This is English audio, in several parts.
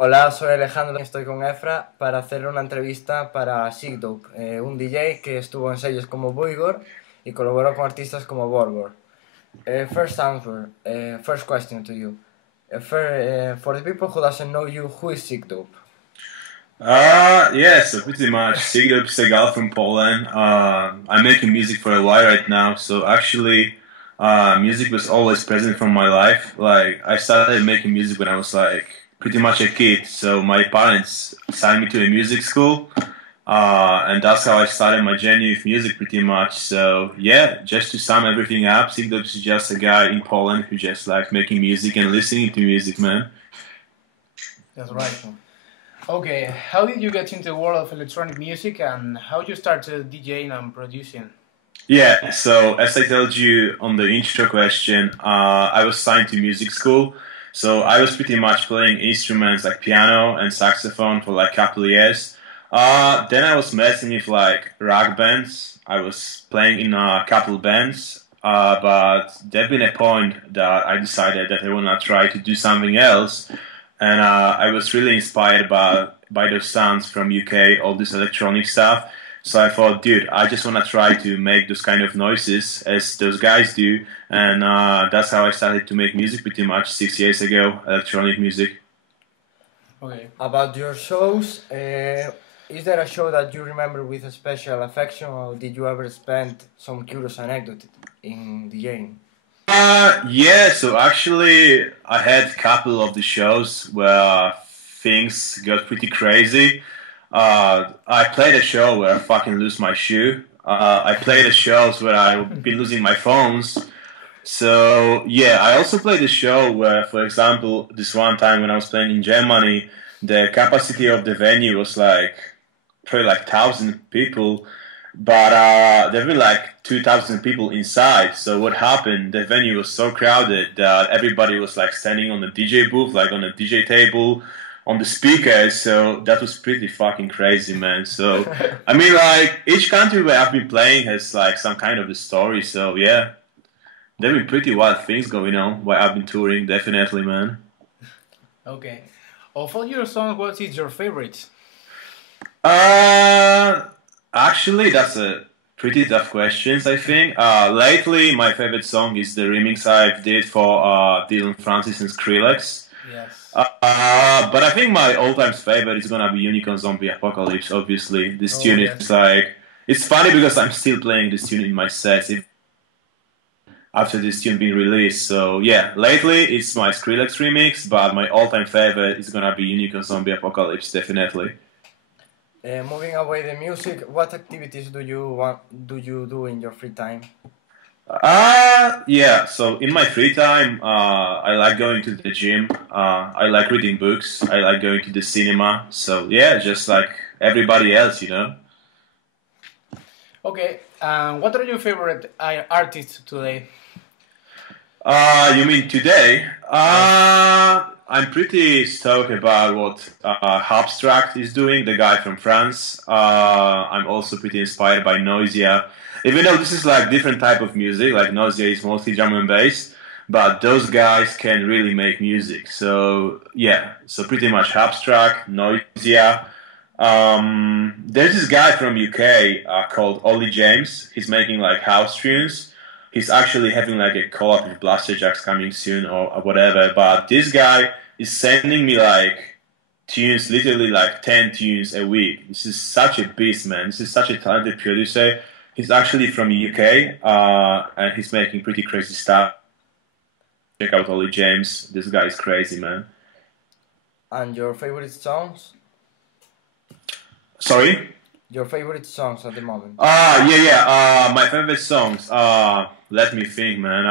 Hola, soy Alejandro, estoy con Efra para hacer una entrevista para Sikdope, un DJ que estuvo en sellos como Buygore y colaboró con artistas como Borgore. First question to you. For the people who doesn't know you, who is Sikdope? Yeah, so pretty much Sikdope is a guy from Poland. I'm making music for a while right now, so actually music was always present from my life. Like, I started making music when I was like pretty much a kid, so my parents signed me to a music school, and that's how I started my journey with music pretty much. So yeah, just to sum everything up, Sikdope is just a guy in Poland who just like making music and listening to music, man. That's right. Okay, how did you get into the world of electronic music and how you started DJing and producing? Yeah, so as I told you on the intro question, I was signed to music school. So I was pretty much playing instruments like piano and saxophone for like a couple of years. Then I was messing with like rock bands. I was playing in a couple bands, but there'd been a point that I decided that I want to try to do something else. And I was really inspired by those sounds from UK, all this electronic stuff. So I thought, dude, I just want to try to make those kind of noises as those guys do. And that's how I started to make music pretty much 6 years ago, electronic music. Okay. About your shows, is there a show that you remember with a special affection, or did you ever spend some curious anecdote in DJing? Yeah, so actually I had a couple of the shows where things got pretty crazy. I played a show where I fucking lose my shoe. I played a shows where I've been losing my phones. So yeah, I also played a show where, for example, this one time when I was playing in Germany, the capacity of the venue was like probably like 1,000 people, but there were like 2,000 people inside. So what happened? The venue was so crowded that everybody was like standing on the DJ booth, like on a DJ table, on the speakers. So that was pretty fucking crazy, man. So I mean, like each country where I've been playing has like some kind of a story. So yeah, there have been pretty wild things going on while I've been touring. Definitely, man. Okay. Of all your songs, what is your favorite? Actually, that's a pretty tough question, I think. Lately, my favorite song is the remix I did for Dylan Francis and Skrillex. Yes. But I think my all-time favorite is gonna be Unicorn Zombie Apocalypse, obviously. This tune is like... It's funny because I'm still playing this tune in my sets after this tune being released. So yeah, lately it's my Skrillex remix, but my all-time favorite is gonna be Unicorn Zombie Apocalypse, definitely. Moving away the music, what activities do you do in your free time? Yeah, so in my free time, I like going to the gym, I like reading books, I like going to the cinema, so yeah, just like everybody else, you know. Okay, what are your favorite artists today? You mean today? I'm pretty stoked about what Abstract is doing, the guy from France. I'm also pretty inspired by Noisia. Even though this is like different type of music, like Noisia is mostly drum and bass, but those guys can really make music. So yeah, so pretty much Abstract, Noisia. There's this guy from UK called Ollie James. He's making like house tunes. He's actually having like a collab with Blasterjaxx coming soon or whatever. But this guy is sending me like tunes, literally like 10 tunes a week. This is such a beast, man. This is such a talented producer. He's actually from UK and he's making pretty crazy stuff. Check out Ollie James. This guy is crazy, man. And your favorite songs? Sorry? Your favorite songs at the moment? Yeah. My favorite songs. Let me think, man.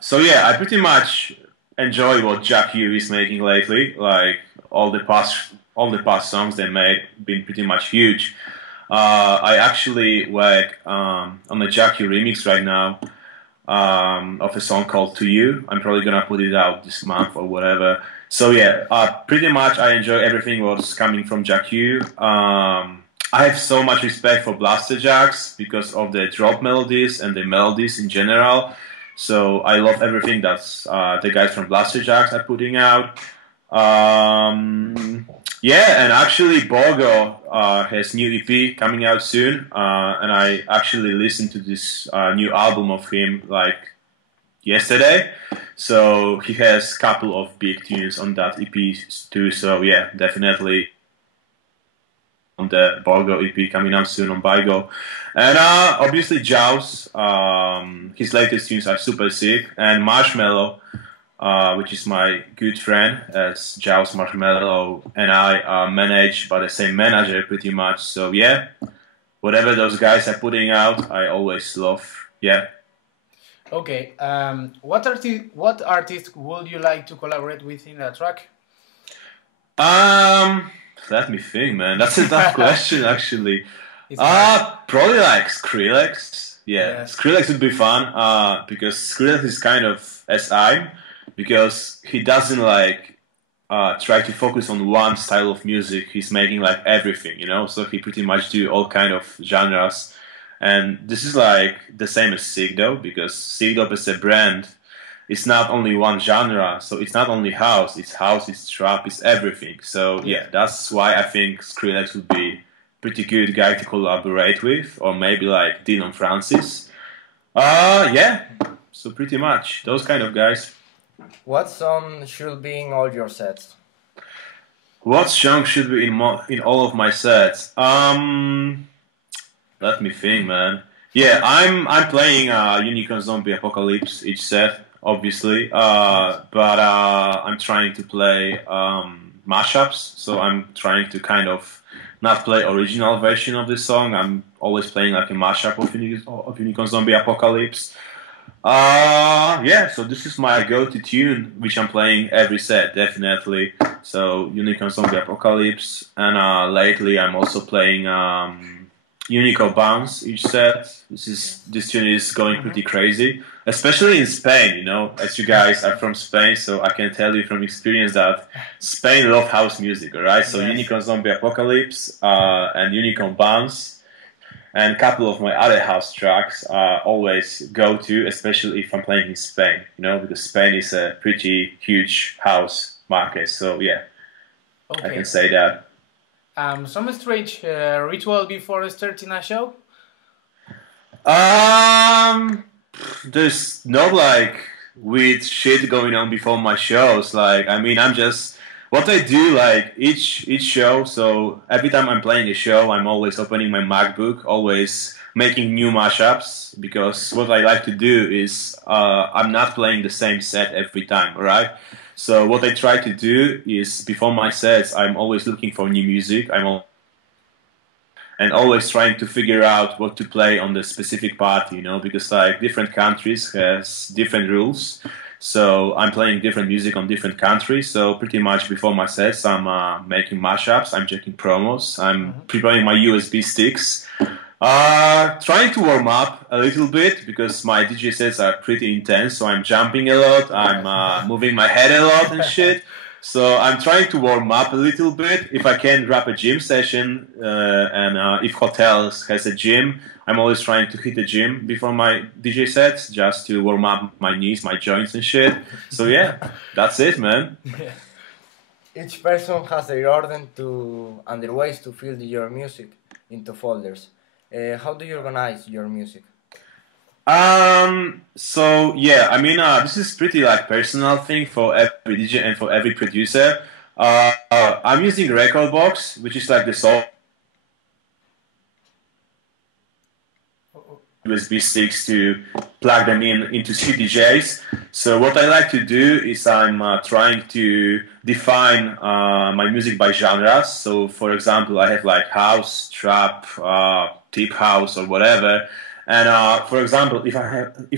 So yeah, I pretty much enjoy what Jack U is making lately. Like all the past songs they made been pretty much huge. I actually work on a Jack U remix right now of a song called To You. I'm probably gonna put it out this month or whatever. So yeah, pretty much I enjoy everything what's coming from Jack U. I have so much respect for Blasterjaxx because of the drop melodies and the melodies in general. So I love everything that's the guys from Blasterjaxx are putting out. Yeah, and actually Borgore has new EP coming out soon, and I actually listened to this new album of him like yesterday. So he has a couple of big tunes on that EP too. So yeah, definitely on the Borgore EP coming out soon on Buygore. And obviously Jaws, his latest tunes are super sick, and Marshmallow, which is my good friend, as Giles Marshmallow and I are managed by the same manager pretty much. So yeah, whatever those guys are putting out, I always love. Yeah. Okay, what artist would you like to collaborate with in a track? Let me think, man. That's a tough question, actually. It's Probably like Skrillex. Yeah, Yeah. Skrillex would be fun. Because Skrillex is kind of as I'm, because he doesn't like try to focus on one style of music. He's making like everything, you know. So he pretty much do all kind of genres. And this is like the same as Sikdope, because Sikdope as a brand, it's not only one genre, so it's not only house, it's trap, it's everything. So yeah, that's why I think Skrillex would be pretty good guy to collaborate with, or maybe like Dylan Francis. Yeah, so pretty much those kind of guys. What song should be in all your sets? What song should be in all of my sets? Let me think, man. Yeah, I'm playing Unicorn Zombie Apocalypse each set, obviously. But I'm trying to play mashups, so I'm trying to kind of not play original version of this song. I'm always playing like a mashup of Unicorn Zombie Apocalypse. Yeah, so this is my go-to tune, which I'm playing every set, definitely. So Unicorn Zombie Apocalypse, and lately I'm also playing Unico Bounce each set. This tune is going pretty crazy, especially in Spain. You know, as you guys are from Spain, so I can tell you from experience that Spain love house music. Alright, so Yes. Unicorn Zombie Apocalypse and Unicorn Bounce, and a couple of my other house tracks always go to, especially if I'm playing in Spain. You know, because Spain is a pretty huge house market. So yeah, I Okay. can say that. Some strange ritual before starting a show? There's no like weird shit going on before my shows. Like, I mean, I'm just what I do like each show. So every time I'm playing a show, I'm always opening my MacBook, always making new mashups, because what I like to do is I'm not playing the same set every time. All right. So what I try to do is before my sets, I'm always looking for new music. And always trying to figure out what to play on the specific party, you know, because like different countries has different rules. So I'm playing different music on different countries. So pretty much before my sets, I'm making mashups, I'm checking promos, I'm preparing my USB sticks. Trying to warm up a little bit, because my DJ sets are pretty intense, so I'm jumping a lot, I'm moving my head a lot and shit. So I'm trying to warm up a little bit. If I can grab a gym session, and if hotels has a gym, I'm always trying to hit the gym before my DJ sets, just to warm up my knees, my joints and shit. So yeah, that's it, man. Each person has their order and their ways to fill your music into folders. How do you organize your music? So yeah, I mean, this is pretty like personal thing for every DJ and for every producer. I'm using Recordbox, which is like the USB sticks to plug them into CDJs. So what I like to do is I'm trying to define my music by genres. So for example, I have like house, trap, deep house, or whatever. And for example, if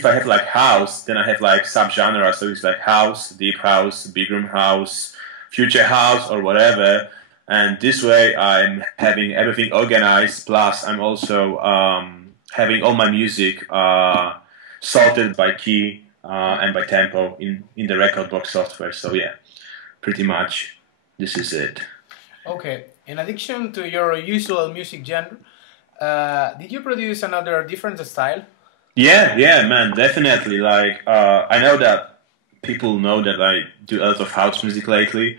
I have like house, then I have like subgenres. So it's like house, deep house, big room house, future house, or whatever. And this way, I'm having everything organized. Plus, I'm also having all my music sorted by key and by tempo in the Recordbox software. So yeah, pretty much this is it. Okay. In addition to your usual music genre, did you produce another different style? Yeah, man, definitely. Like, I know that people know that I do a lot of house music lately,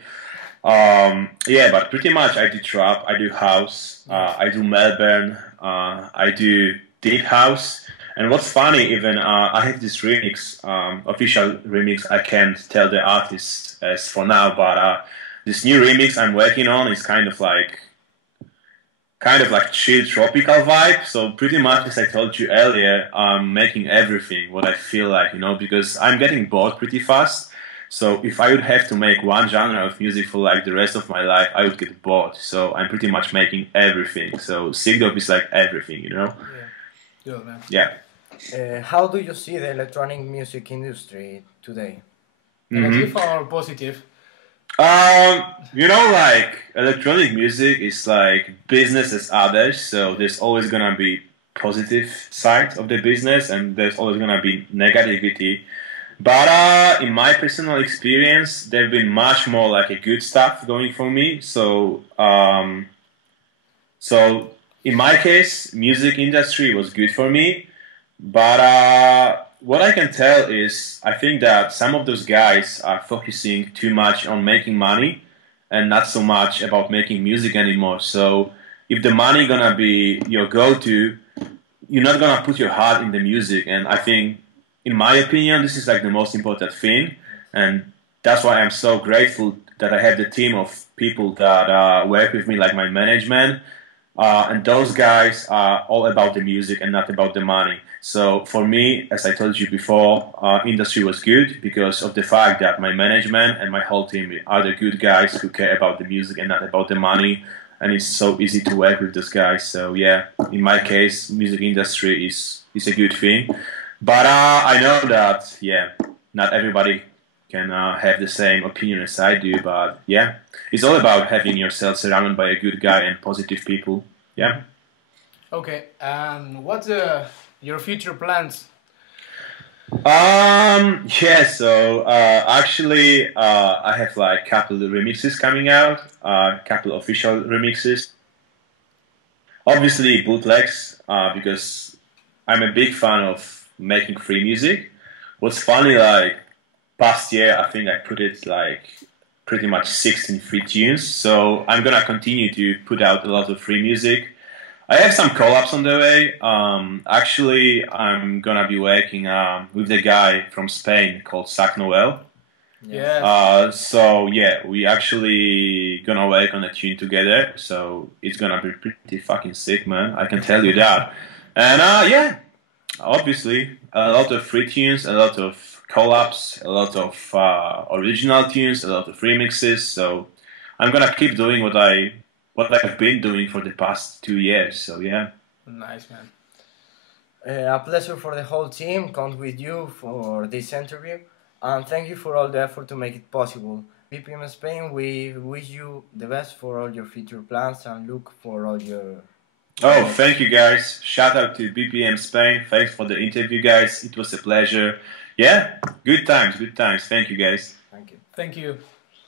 Yeah, but pretty much I do trap, I do house, I do Melbourne, I do deep house. And what's funny, even I have this remix, official remix. I can't tell the artist as for now, but this new remix I'm working on is kind of like chill tropical vibe. So pretty much, as I told you earlier, I'm making everything what I feel like, because I'm getting bored pretty fast. So if I would have to make one genre of music for like the rest of my life, I would get bored. So I'm pretty much making everything. So Sikdope is like everything, Yeah. Good, man. Yeah. How do you see the electronic music industry today? Negative or positive? Like electronic music is like business as others. So there's always gonna be positive side of the business, and there's always gonna be negativity. But in my personal experience, there've been much more like a good stuff going for me. So in my case, music industry was good for me. But what I can tell is, I think that some of those guys are focusing too much on making money and not so much about making music anymore. So if the money gonna be your go-to, you're not gonna put your heart in the music. And I think, in my opinion, this is like the most important thing, and that's why I'm so grateful that I have the team of people that work with me, like my management, and those guys are all about the music and not about the money. So for me, as I told you before, industry was good because of the fact that my management and my whole team are the good guys who care about the music and not about the money, and it's so easy to work with those guys. So yeah, in my case, music industry is a good thing. But I know that, yeah, not everybody can have the same opinion as I do. But yeah, it's all about having yourself surrounded by a good guy and positive people. Yeah. Okay, and what's your future plans? Yeah, so actually, I have like a couple of remixes coming out, couple official remixes. Obviously, bootlegs, because I'm a big fan of making free music. What's funny, like past year, I think I put it like pretty much 16 free tunes. So I'm gonna continue to put out a lot of free music. I have some collabs on the way. Actually, I'm gonna be working with the guy from Spain called Noel. Yeah. So yeah, we actually gonna work on a tune together. So it's gonna be pretty fucking sick, man. I can tell you that. And yeah. Obviously, a lot of free tunes, a lot of collabs, a lot of original tunes, a lot of remixes. So I'm gonna keep doing what I've been doing for the past 2 years. So yeah. Nice, man. A pleasure for the whole team. Count with you for this interview, and thank you for all the effort to make it possible. BPM Spain, we wish you the best for all your future plans and look for all your. Oh, thank you guys. Shout out to BPM Spain. Thanks for the interview, guys. It was a pleasure. Yeah, good times, good times. Thank you, guys. Thank you. Thank you.